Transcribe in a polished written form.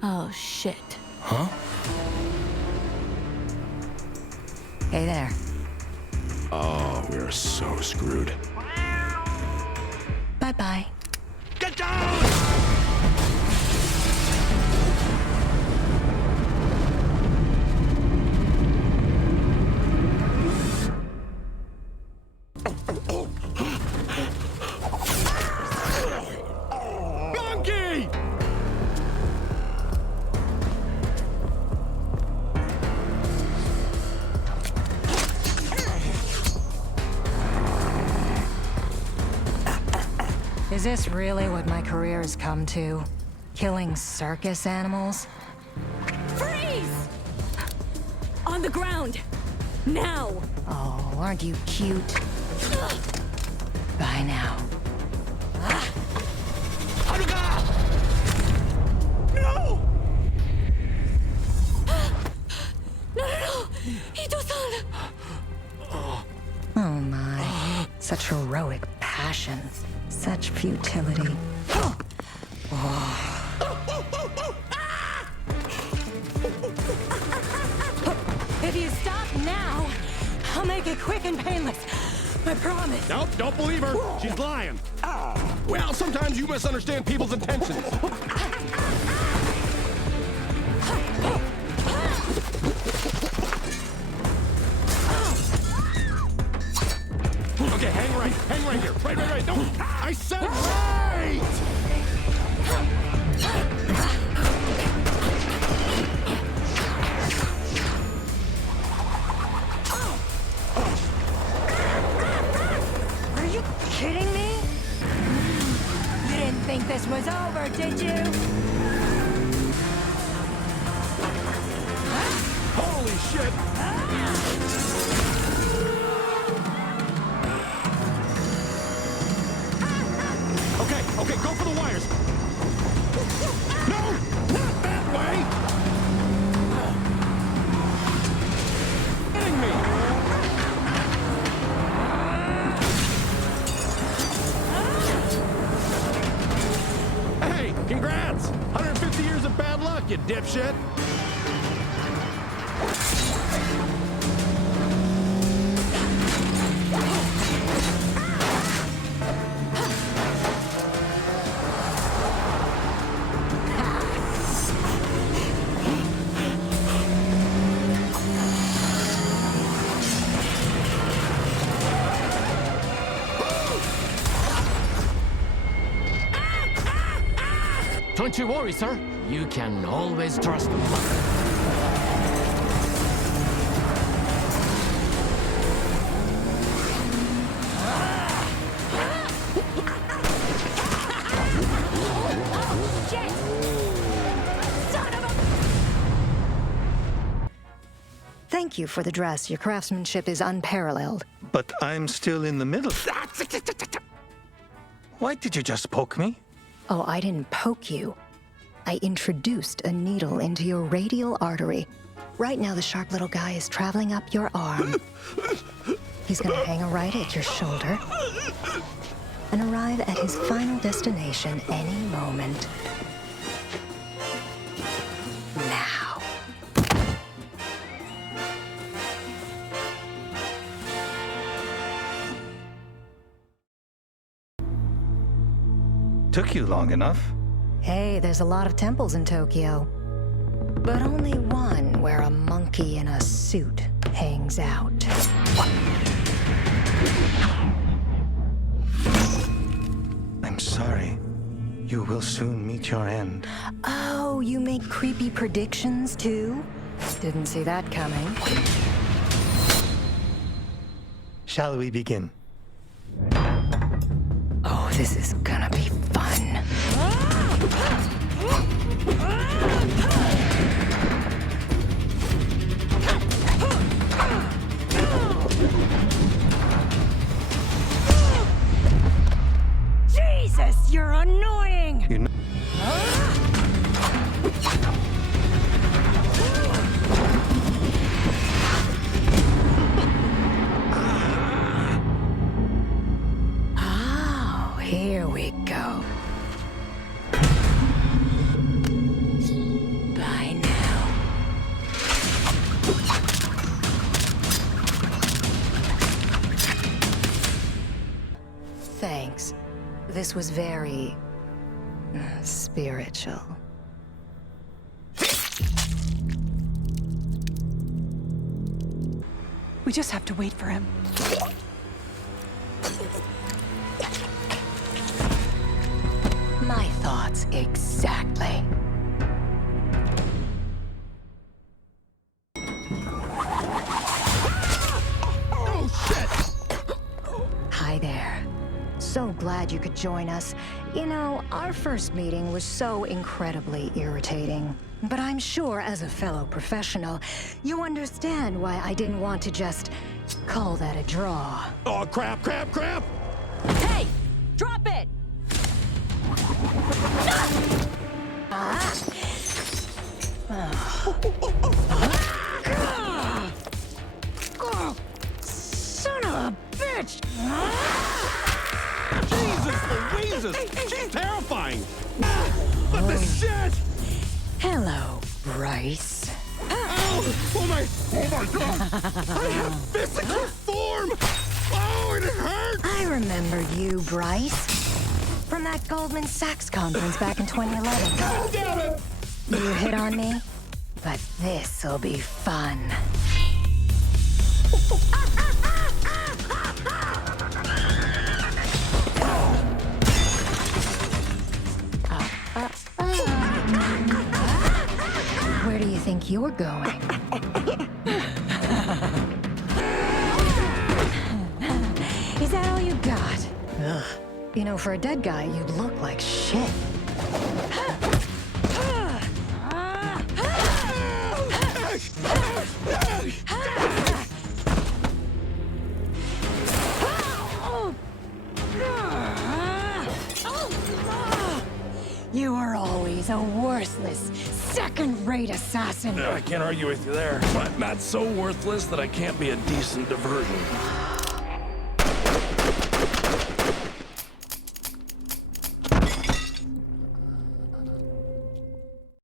Oh, shit. Huh? Hey there. Oh, we're so screwed. Bye-bye. Get down! Monkey! Is this really what my career has come to? Killing circus animals? Freeze! On the ground! Now! Oh, aren't you cute? Bye now. Haruka! No! No! Ito-san! Oh my. Such heroic passion. Such futility. If you stop now, I'll make it quick and painless. I promise. Nope, don't believe her. She's lying. Well, sometimes you misunderstand people's intentions. Okay, hang right here. Right. No, I said right! Are you kidding me? You didn't think this was over, did you? Holy shit! Okay, go for the wires. No, not that way. Kidding me? Hey, congrats! 150 years of bad luck, you dipshit. Don't you worry, sir. You can always trust me. Thank you for the dress. Your craftsmanship is unparalleled. But I'm still in the middle. Why did you just poke me? Oh, I didn't poke you. I introduced a needle into your radial artery. Right now, the sharp little guy is traveling up your arm. He's gonna hang right at your shoulder and arrive at his final destination any moment. Now. Took you long enough. Hey, there's a lot of temples in Tokyo, but only one where a monkey in a suit hangs out. I'm sorry. You will soon meet your end. Oh, you make creepy predictions too? Didn't see that coming. Shall we begin? Oh, this is gonna be fun. Jesus, you're annoying! You know Oh, here we go. this was very spiritual. We just have to wait for him. My thoughts exactly. Oh, shit! Hi there. So glad you could join us. You know, our first meeting was so incredibly irritating. But I'm sure, as a fellow professional, you understand why I didn't want to just call that a draw. Oh, crap, crap, crap! Hey! Drop it! Son of a bitch! Jesus Louises! She's terrifying! What the shit? Hello, Bryce. Oh my God! I have physical form! Oh, it hurts! I remember you, Bryce. From that Goldman Sachs conference back in 2011. God damn it! You hit on me, but this'll be fun. Where do you think you're going? Is that all you got? Ugh. You know, for a dead guy, you'd look like shit. You were always a worthless, second-rate assassin. I can't argue with you there, but not so worthless that I can't be a decent diversion.